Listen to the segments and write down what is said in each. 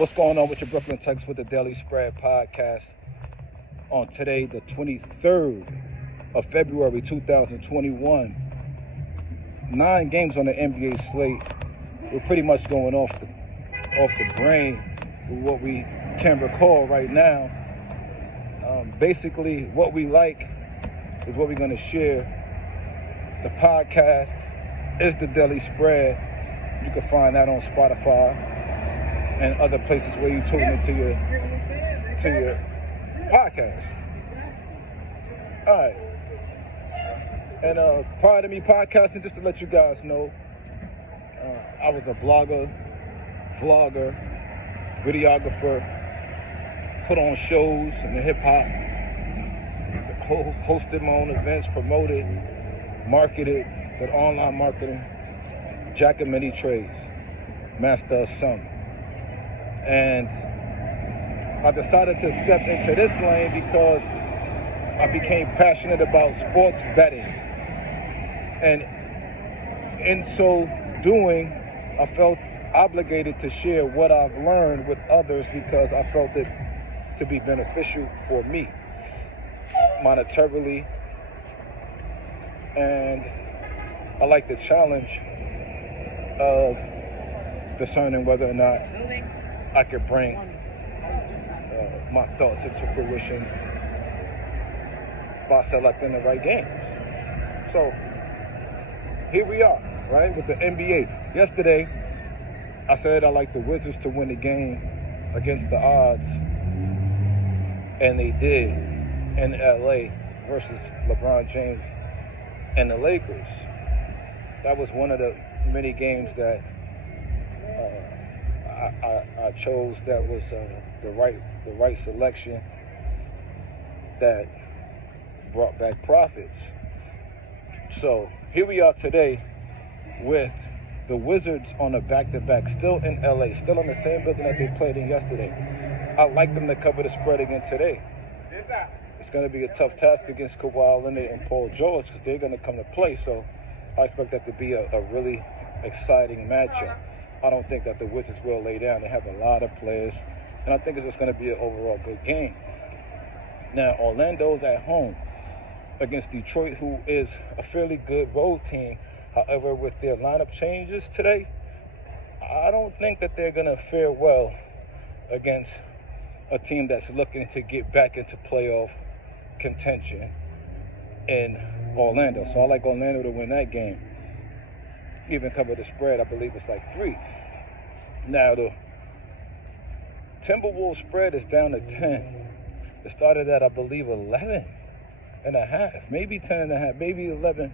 What's going on with your Brooklyn Tex with the Daily Spread podcast on today, the 23rd of February 2021. 9 games on the NBA slate. We're pretty much going off the brain with what we can recall right now. Basically, what we like is what we're going to share. The podcast is the Daily Spread. You can find that on Spotify and other places where you tune into your podcast. All right. And prior to me podcasting, just to let you guys know, I was a blogger, vlogger, videographer, put on shows in the hip-hop, hosted my own events, promoted, marketed, did online marketing, jack of many trades, master of some. And I decided to step into this lane because I became passionate about sports betting. And in so doing, I felt obligated to share what I've learned with others because I felt it to be beneficial for me, monetarily. And I like the challenge of discerning whether or not I could bring my thoughts into fruition by selecting the right games. So here we are, right, with the NBA. Yesterday, I said I like the Wizards to win the game against the odds, and they did in LA versus LeBron James and the Lakers. That was one of the many games that I chose that was the right selection that brought back profits. So here we are today with the Wizards on a back-to-back, still in LA, still in the same building that they played in yesterday. I like them to cover the spread again today. It's going to be a tough task against Kawhi Leonard and Paul George because they're going to come to play. So I expect that to be a really exciting matchup. I don't think that the Wizards will lay down. They have a lot of players, and I think it's just going to be an overall good game. Now, Orlando's at home against Detroit, who is a fairly good road team. However, with their lineup changes today, I don't think that they're going to fare well against a team that's looking to get back into playoff contention in Orlando. So I like Orlando to win that game. Even cover the spread, I believe it's like 3. Now, the Timberwolves spread is down to 10. It started at, I believe, 11 and a half, maybe 10 and a half, maybe 11,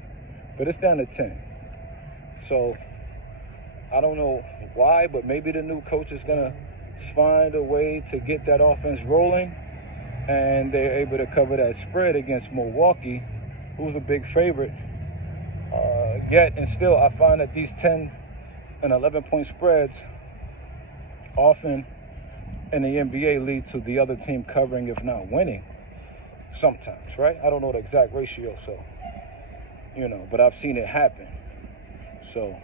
but it's down to 10. So I don't know why, but maybe the new coach is going to find a way to get that offense rolling, and they're able to cover that spread against Milwaukee, who's a big favorite. Yet and still, I find that these 10 and 11-point spreads often in the NBA lead to the other team covering, if not winning, sometimes, right? I don't know the exact ratio, so, but I've seen it happen. So,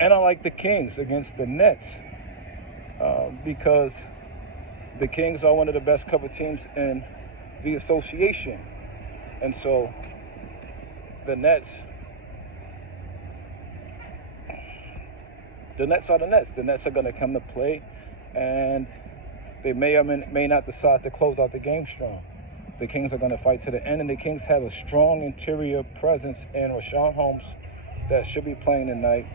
and I like the Kings against the Nets because the Kings are one of the best cover teams in the association. And so the Nets are the Nets. The Nets are going to come to play, and they may or may not decide to close out the game strong. The Kings are going to fight to the end, and the Kings have a strong interior presence in Rashawn Holmes that should be playing tonight,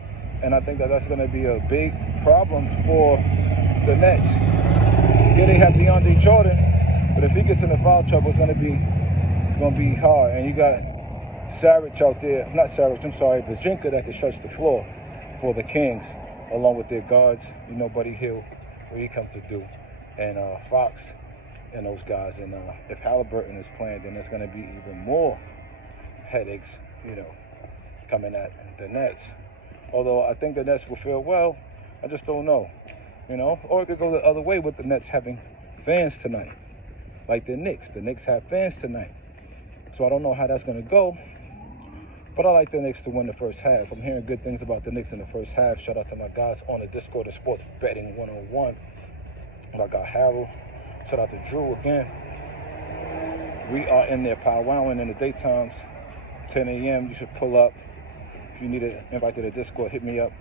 and I think that that's going to be a big problem for the Nets. Yeah, they have DeAndre Jordan, but if he gets into foul trouble, it's going to be hard. And you got Saric out there, not Saric, I'm sorry, Vajinka that can stretch the floor for the Kings, along with their guards, Buddy Hield, what he comes to do, and Fox and those guys. And if Halliburton is playing, then there's going to be even more headaches, coming at the Nets. Although I think the Nets will fare well, I just don't know, Or it could go the other way with the Nets having fans tonight, like the Knicks. The Knicks have fans tonight. So I don't know how that's going to go. But I like the Knicks to win the first half. I'm hearing good things about the Knicks in the first half. Shout out to my guys on the Discord of Sports Betting 101. My guy Harold. Shout out to Drew again. We are in there powwowing in the daytimes. 10 a.m. You should pull up. If you need an invite to the Discord, hit me up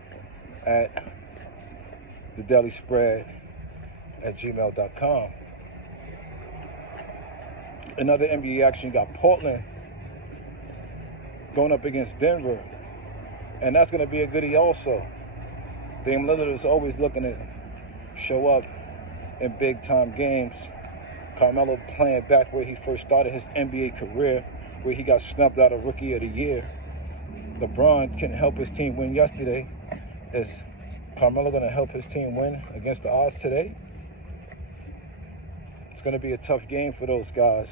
at thedailyspread@gmail.com. Another NBA action, you got Portland going up against Denver, and that's going to be a goodie also. Dame Lillard is always looking to show up in big-time games. Carmelo playing back where he first started his NBA career, where he got snubbed out of Rookie of the Year. LeBron can help his team win yesterday. Is Carmelo going to help his team win against the odds today? It's going to be a tough game for those guys.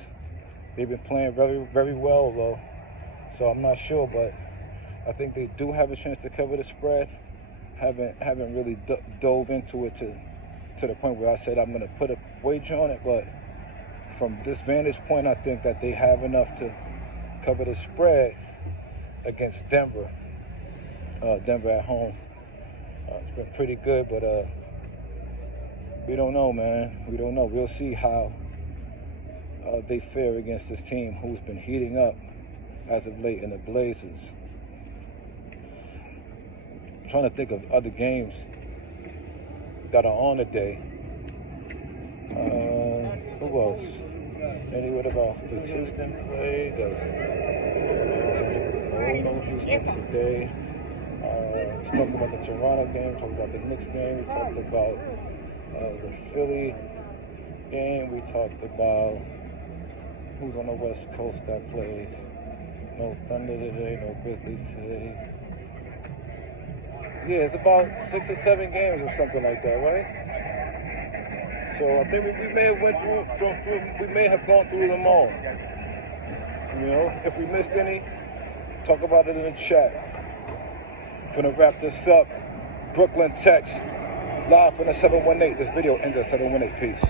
They've been playing very, very well, though. So I'm not sure, but I think they do have a chance to cover the spread. Haven't really dove into it to the point where I said I'm going to put a wager on it, but from this vantage point, I think that they have enough to cover the spread against Denver. Denver at home. It's been pretty good, but we don't know, man. We don't know. We'll see how they fare against this team who's been heating up as of late in the Blazers. I'm trying to think of other games that are on today. Who else? What about does Houston play? No Houston today. We talked about the Toronto game, we talked about the Knicks game, we talked about the Philly game, we talked about who's on the West Coast that plays. No Thunder today, no Grizzlies today. Yeah, it's about 6 or 7 games or something like that, right? So I think we may have we may have gone through them all. You know, if we missed any, talk about it in the chat. Gonna wrap this up. Brooklyn Tex, live from the 718. This video ends at 718. Peace.